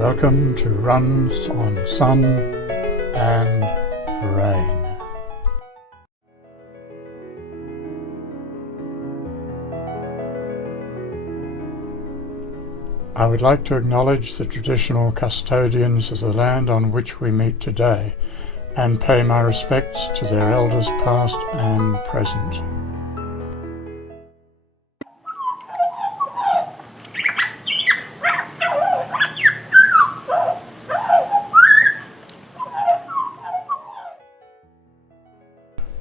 Welcome to Runs on Sun and Rain. I would like to acknowledge the traditional custodians of the land on which we meet today and pay my respects to their elders past and present.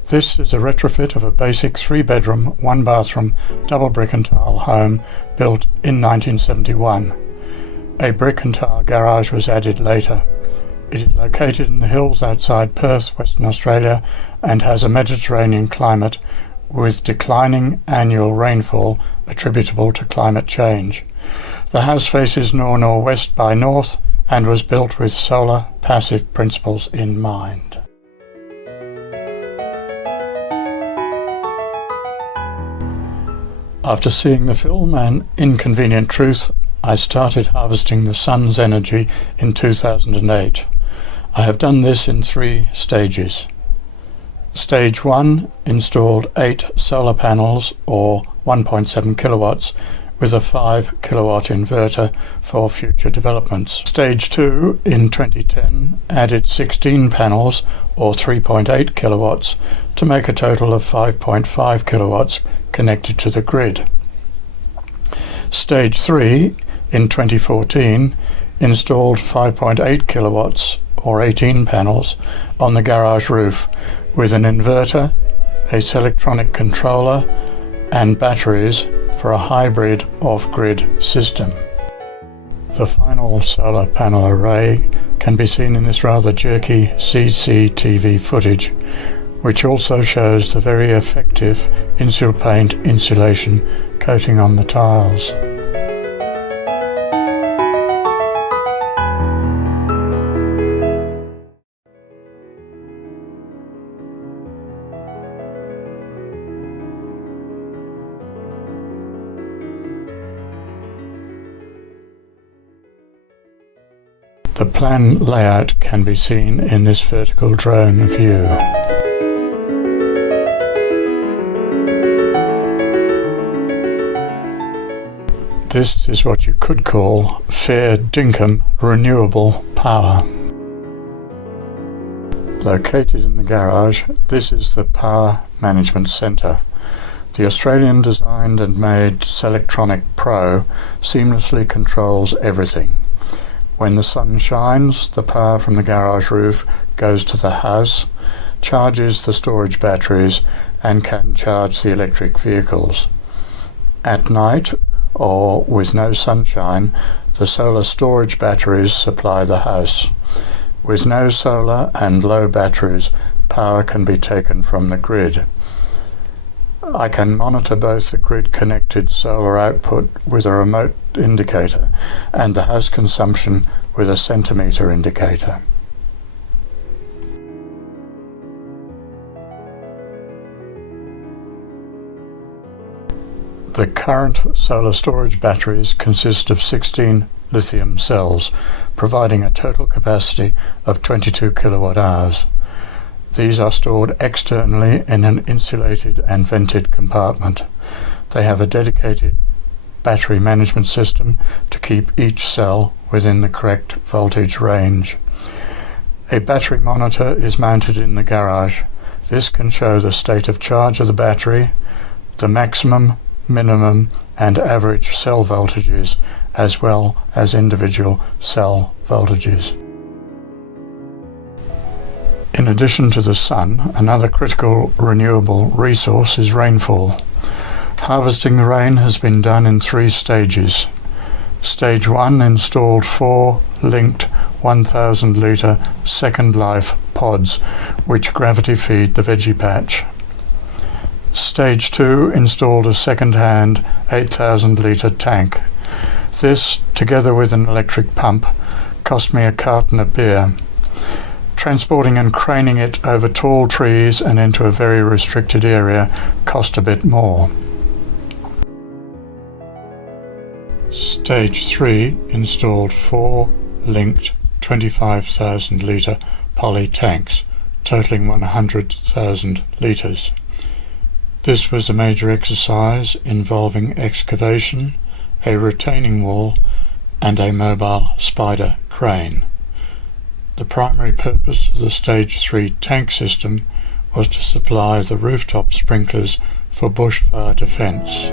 This is a retrofit of a basic 3-bedroom, 1-bathroom, double brick and tile home built in 1971. A brick and tile garage was added later. It is located in the hills outside Perth, Western Australia, and has a Mediterranean climate with declining annual rainfall attributable to climate change. The house faces north-northwest by north and was built with solar passive principles in mind. After seeing the film An Inconvenient Truth, I started harvesting the sun's energy in 2008. I have done this in 3 stages. Stage 1 installed 8 solar panels or 1.7 kilowatts with a 5 kilowatt inverter for future developments. Stage 2 in 2010 added 16 panels or 3.8 kilowatts to make a total of 5.5 kilowatts connected to the grid. Stage 3 in 2014 installed 5.8 kilowatts or 18 panels on the garage roof with an inverter, a Selectronic controller and batteries for a hybrid off-grid system. The final solar panel array can be seen in this rather jerky CCTV footage, which also shows the very effective insul paint insulation coating on the tiles. The plan layout can be seen in this vertical drone view. This is what you could call fair DINKUM renewable power. Located in the garage, this is the Power Management Centre. The Australian designed and made Selectronic Pro seamlessly controls everything. When the sun shines, the power from the garage roof goes to the house, charges the storage batteries and can charge the electric vehicles. At night, or with no sunshine, the solar storage batteries supply the house. With no solar and low batteries, power can be taken from the grid. I can monitor both the grid-connected solar output with a remote indicator and the house consumption with a centimetre indicator. The current solar storage batteries consist of 16 lithium cells, providing a total capacity of 22 kilowatt hours. These are stored externally in an insulated and vented compartment. They have a dedicated battery management system to keep each cell within the correct voltage range. A battery monitor is mounted in the garage. This can show the state of charge of the battery, the maximum, minimum and average cell voltages, as well as individual cell voltages. In addition to the sun, another critical renewable resource is rainfall. Harvesting the rain has been done in 3 stages. Stage 1 installed 4 linked 1,000 litre Second Life pods which gravity feed the veggie patch. Stage 2 installed a second-hand 8,000 litre tank. This, together with an electric pump, cost me a carton of beer. Transporting and craning it over tall trees and into a very restricted area cost a bit more. Stage 3 installed 4 linked 25,000 litre poly tanks, totalling 100,000 litres. This was a major exercise involving excavation, a retaining wall and a mobile spider crane. The primary purpose of the Stage 3 tank system was to supply the rooftop sprinklers for bushfire defence.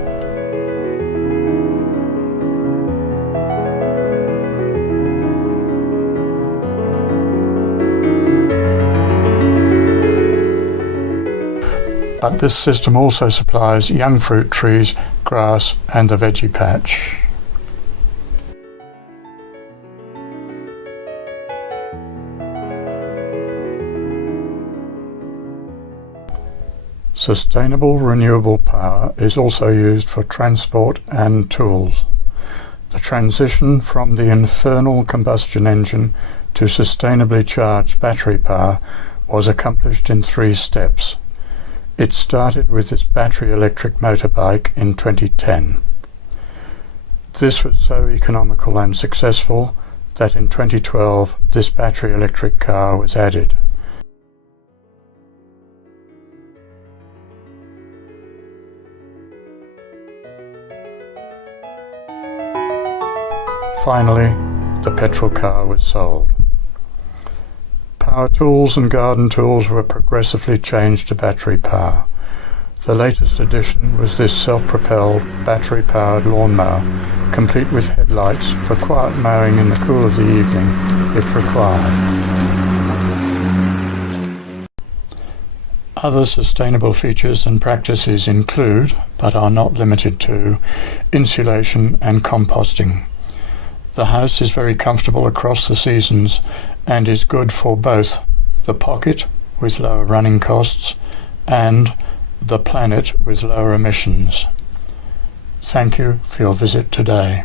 But this system also supplies young fruit trees, grass and the veggie patch. Sustainable renewable power is also used for transport and tools. The transition from the infernal combustion engine to sustainably charged battery power was accomplished in 3 steps. It started with this battery electric motorbike in 2010. This was so economical and successful that in 2012 this battery electric car was added. Finally, the petrol car was sold. Power tools and garden tools were progressively changed to battery power. The latest addition was this self-propelled, battery-powered lawnmower, complete with headlights for quiet mowing in the cool of the evening if required. Other sustainable features and practices include, but are not limited to, insulation and composting. The house is very comfortable across the seasons and is good for both the pocket with lower running costs and the planet with lower emissions. Thank you for your visit today.